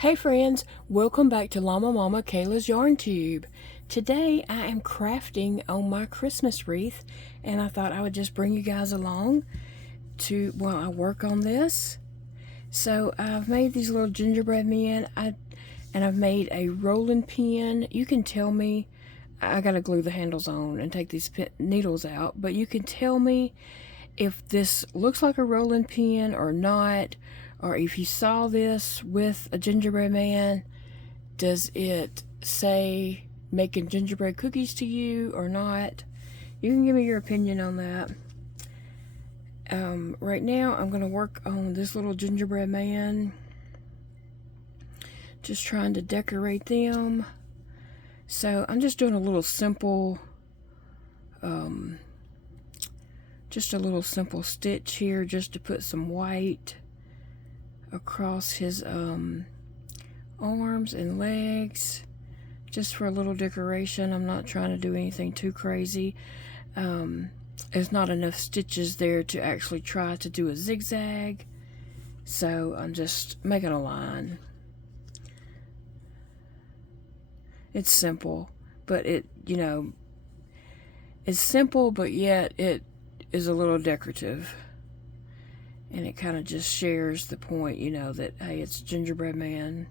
Hey friends, welcome back to Llama Mama Kayla's Yarn Tube. Today I am crafting on my Christmas wreath, and I thought I would just bring you guys along while I work on this. So I've made these little gingerbread men, and I've made a rolling pin. You can tell me, I gotta glue the handles on and take these needles out, but you can tell me if this looks like a rolling pin or not, or if you saw this with a gingerbread man, does it say making gingerbread cookies to you or not? You can give me your opinion on that. Right now I'm going to work on this little gingerbread man, just trying to decorate them. So I'm just doing a little simple stitch here just to put some white across his arms and legs, just for a little decoration. I'm not trying to do anything too crazy. There's not enough stitches there to actually try to do a zigzag, so I'm just making a line. It's simple, but it's simple, but yet it is a little decorative. And it kind of just shares the point, that, hey, it's Gingerbread Man.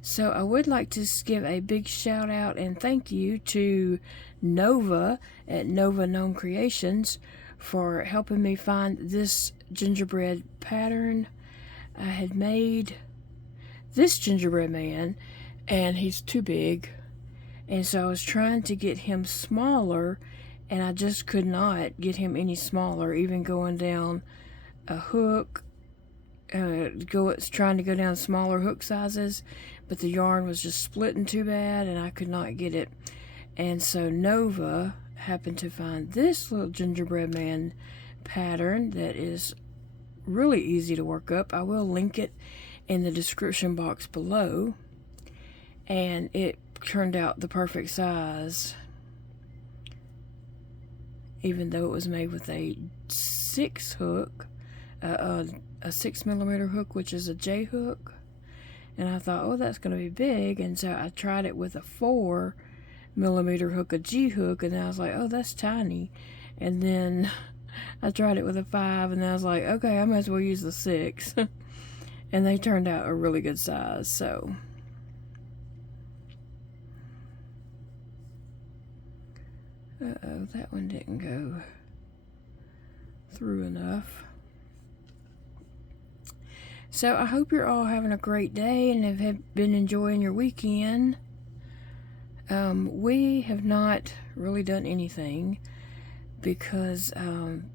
So I would like to give a big shout out and thank you to Nova at Nova Gnome Creations for helping me find this gingerbread pattern. I had made this gingerbread man, and he's too big. And so I was trying to get him smaller, and I just could not get him any smaller, even going down a hook, trying to go down smaller hook sizes, but the yarn was just splitting too bad, and I could not get it. And so Nova happened to find this little gingerbread man pattern that is really easy to work up. I will link it in the description box below, and it turned out the perfect size, even though it was made with a 6 hook, a 6mm hook, which is a J hook. And I thought, oh, that's going to be big. And so I tried it with a 4mm hook, a G hook, and then I was like, oh, that's tiny. And then I tried it with a 5, and then I was like, okay, I might as well use the 6. And they turned out a really good size, so. Uh-oh, that one didn't go through enough. So I hope you're all having a great day and have been enjoying your weekend. We have not really done anything because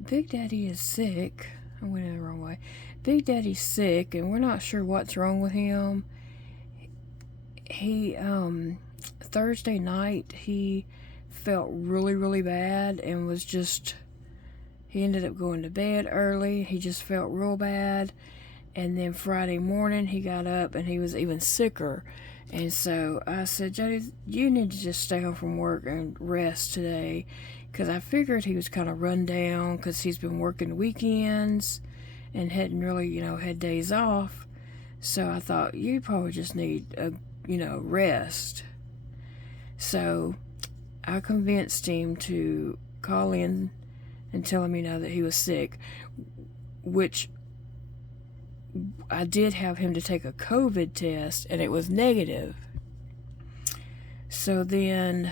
Big Daddy is sick. I went in the wrong way. Big Daddy's sick, and we're not sure what's wrong with him. He Thursday night he felt really bad and he ended up going to bed early. He just felt real bad, and then Friday morning he got up and he was even sicker. And so I said, Jody, you need to just stay home from work and rest today, because I figured he was kind of run down because he's been working weekends and hadn't really had days off. So I thought, you probably just need a rest. So I convinced him to call in and tell him, that he was sick, which I did have him to take a COVID test, and it was negative. So then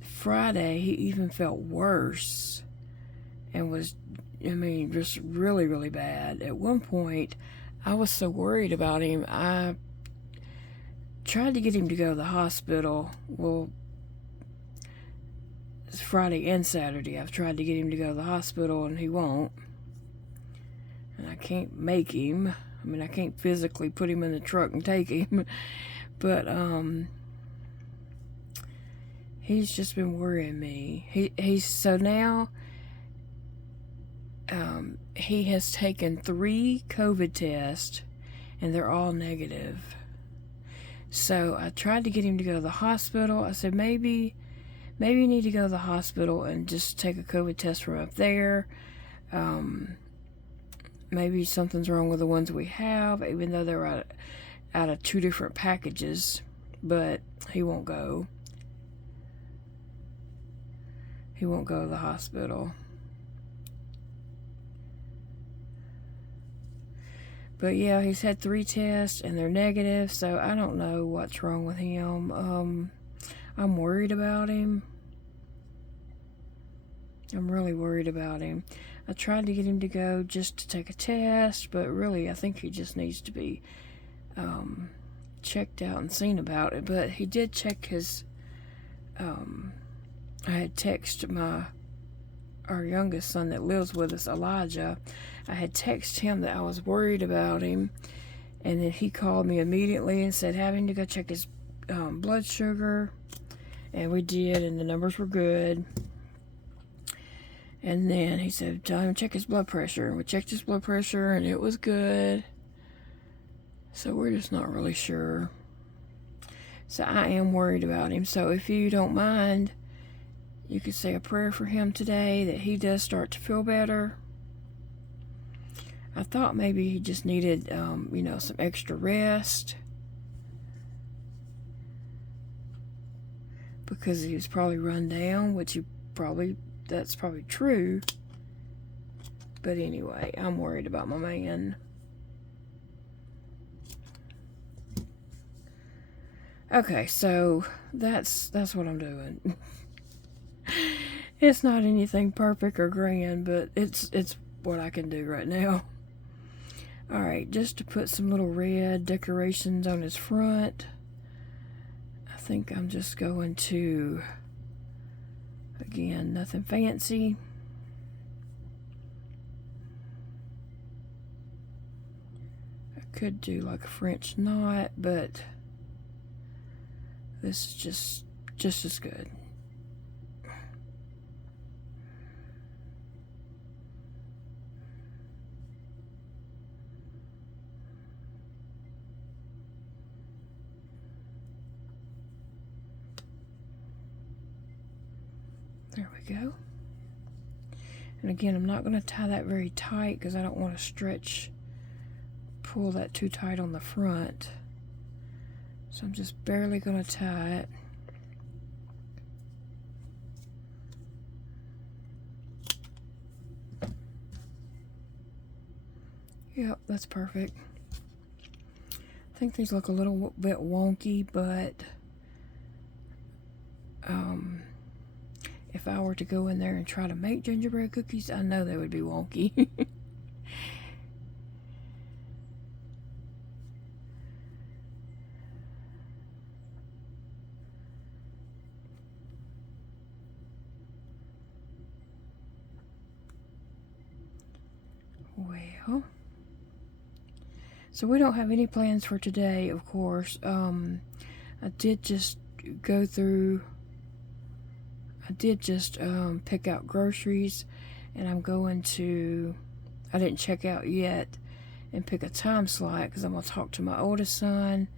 Friday, he even felt worse and was, just really bad. At one point, I was so worried about him, I tried to get him to go to the hospital. Well, it's Friday and Saturday. I've tried to get him to go to the hospital, and he won't. And I can't make him. I can't physically put him in the truck and take him. But, he's just been worrying me. So now, he has taken 3 COVID tests, and they're all negative. So I tried to get him to go to the hospital. I said, maybe you need to go to the hospital and just take a COVID test from up there. maybe something's wrong with the ones we have, even though they're out of 2 different packages. But he won't go. He won't go to the hospital. But yeah, he's had 3 tests and they're negative, so I don't know what's wrong with him. I'm worried about him. I'm really worried about him. I tried to get him to go just to take a test, but really I think he just needs to be checked out and seen about it. But he did check his, I had texted our youngest son that lives with us, Elijah. I had texted him that I was worried about him, and then he called me immediately and said having to go check his blood sugar, and we did, and the numbers were good. And then he said tell him to check his blood pressure. We checked his blood pressure and it was good, so we're just not really sure. So I am worried about him. So if you don't mind, you could say a prayer for him today that he does start to feel better. I thought maybe he just needed, some extra rest, because he was probably run down, which that's probably true. But anyway, I'm worried about my man. Okay, so that's what I'm doing. It's not anything perfect or grand, but it's what I can do right now. Alright, just to put some little red decorations on his front, I think I'm just going to, again, nothing fancy. I could do like a French knot, but this is just as good. There we go. And again, I'm not going to tie that very tight because I don't want to pull that too tight on the front. So I'm just barely going to tie it. Yep, that's perfect. I think these look a little bit wonky, but if I were to go in there and try to make gingerbread cookies, I know they would be wonky. Well, so we don't have any plans for today, of course. I did just pick out groceries, and I'm going to, I didn't check out yet, and pick a time slot because I'm going to talk to my oldest son,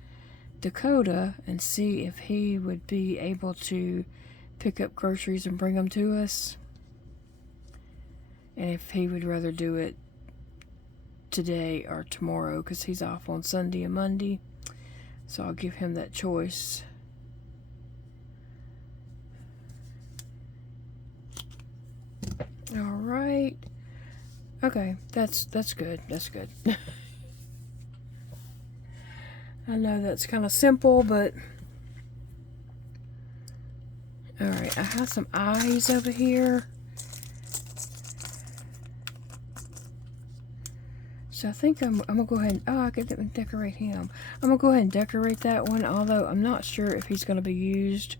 Dakota, and see if he would be able to pick up groceries and bring them to us, and if he would rather do it today or tomorrow because he's off on Sunday and Monday. So I'll give him that choice. All right. Okay, that's good. That's good. I know that's kind of simple, but all right. I have some eyes over here. So I think I'm gonna go ahead and, I could decorate him. I'm gonna go ahead and decorate that one, although I'm not sure if he's gonna be used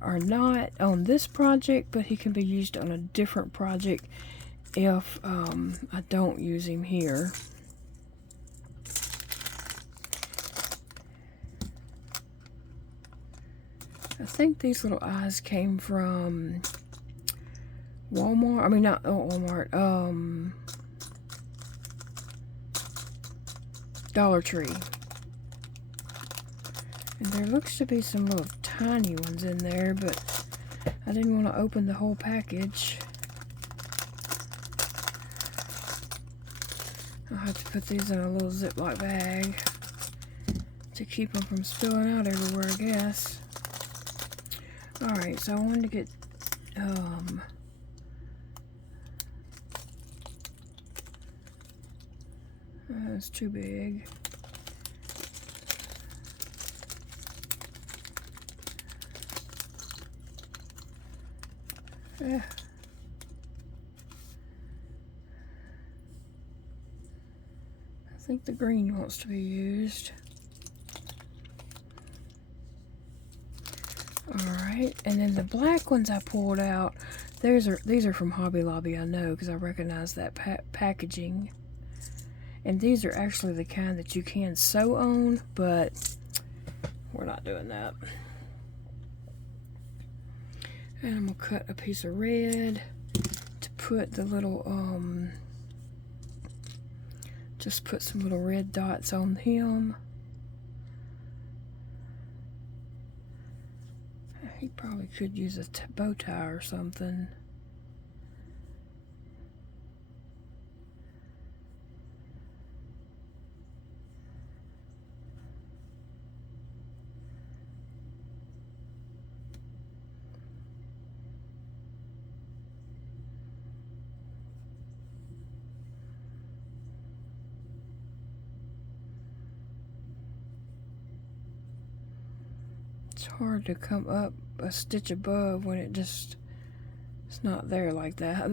or not on this project, but he can be used on a different project if I don't use him here. I think these little eyes came from Walmart. I mean, not Walmart. Dollar Tree. And there looks to be some little tiny ones in there, but I didn't want to open the whole package. I'll have to put these in a little Ziploc bag to keep them from spilling out everywhere, I guess. Alright, so I wanted to get, that's too big. I think the green wants to be used. Alright, and then the black ones I pulled out, these are from Hobby Lobby, I know, because I recognize that packaging. And these are actually the kind that you can sew on, but we're not doing that. And I'm going to cut a piece of red to put the little, just put some little red dots on him. He probably could use a bow tie or something. It's hard to come up a stitch above when it's not there like that.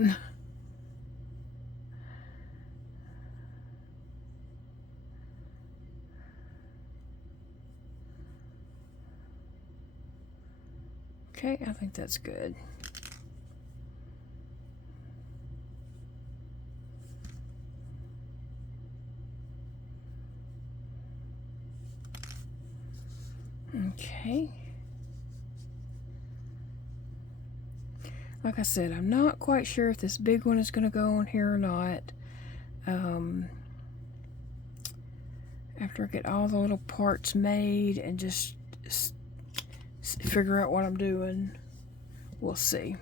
Okay, I think that's good. Okay. Like I said, I'm not quite sure if this big one is going to go on here or not. After I get all the little parts made and just figure out what I'm doing, we'll see.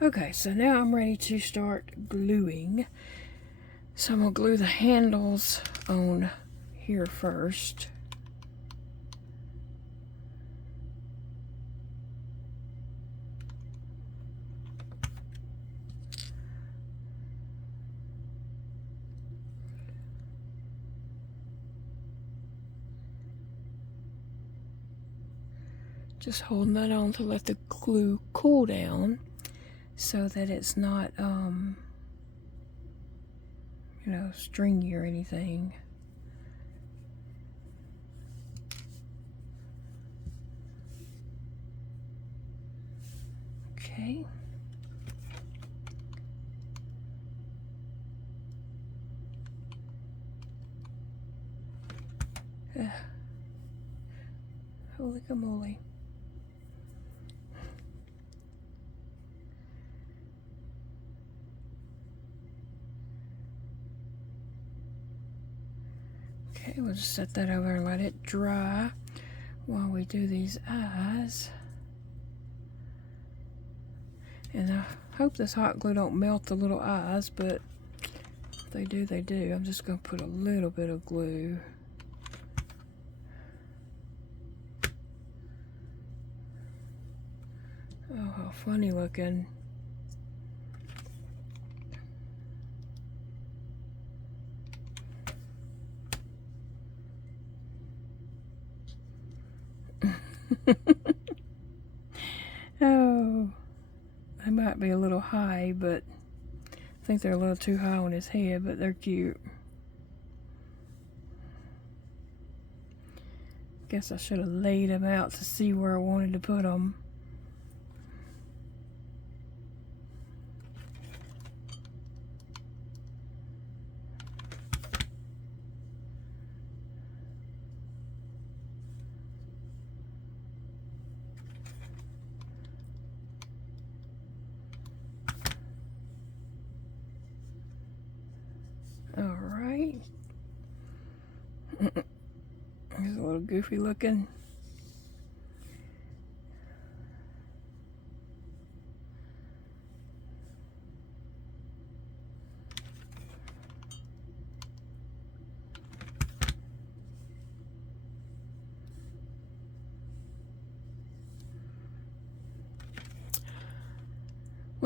Okay, so now I'm ready to start gluing. So I'm going to glue the handles on here first. Just holding that on to let the glue cool down so that it's not, you know, stringy or anything. Okay. Holy camoly. Okay, we'll just set that over and let it dry while we do these eyes. And I hope this hot glue don't melt the little eyes, but if they do, they do. I'm just going to put a little bit of glue. Oh, how funny looking. Oh, they might be a little high, but I think they're a little too high on his head, but they're cute. Guess I should have laid them out to see where I wanted to put them. Alright. He's a little goofy looking.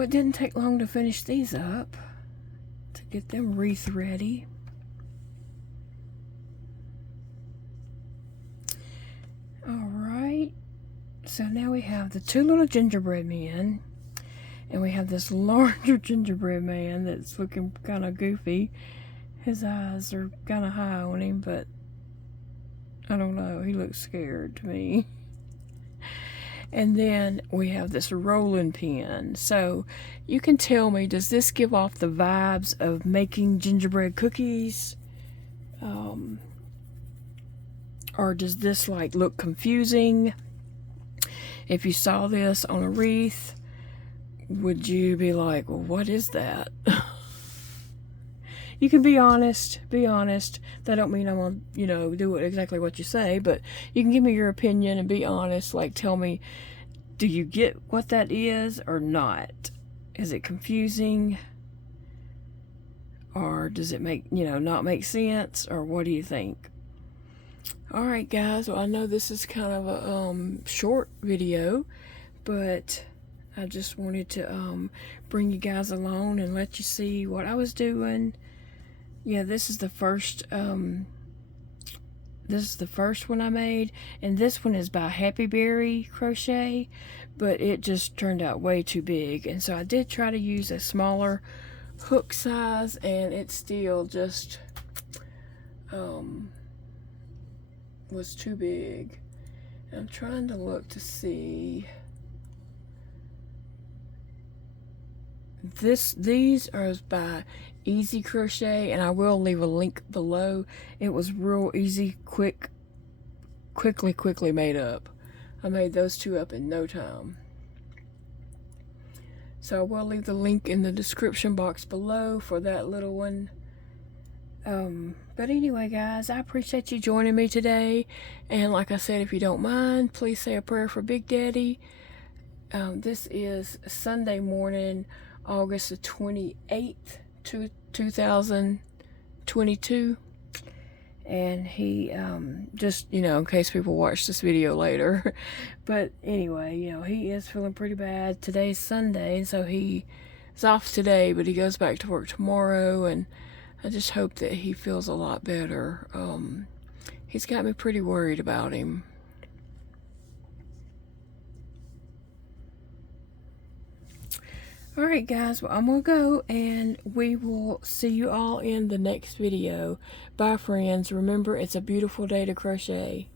Well, it didn't take long to finish these up, to get them wreath ready. Alright, so now we have the two little gingerbread men, and we have this larger gingerbread man that's looking kind of goofy. His eyes are kind of high on him, but I don't know, he looks scared to me. And then we have this rolling pin. So you can tell me, does this give off the vibes of making gingerbread cookies? Or does this like look confusing? If you saw this on a wreath, would you be like, well, what is that? You can be honest, be honest. That don't mean I'm gonna, you know, do exactly what you say, but you can give me your opinion and be honest. Like, tell me, do you get what that is or not? Is it confusing? Or does it make, you know, not make sense? Or what do you think? Alright guys, well I know this is kind of a short video, but I just wanted to bring you guys along and let you see what I was doing. Yeah, this is the first one I made, and this one is by Happy Berry Crochet, but it just turned out way too big, and so I did try to use a smaller hook size, and it still just was too big. I'm trying to look to see. These are by Easy Crochet, and I will leave a link below. It was real easy, quickly made up. I made those two up in no time. So I will leave the link in the description box below for that little one. But anyway guys, I appreciate you joining me today, and like I said, if you don't mind, please say a prayer for Big Daddy. This is Sunday morning, August the 28th, 2022, and he just, you know, in case people watch this video later, but anyway, you know, he is feeling pretty bad. Today's Sunday, so he is off today, but he goes back to work tomorrow, and I just hope that he feels a lot better. He's got me pretty worried about him. Alright guys, well I'm gonna go, and we will see you all in the next video. Bye friends. Remember, it's a beautiful day to crochet.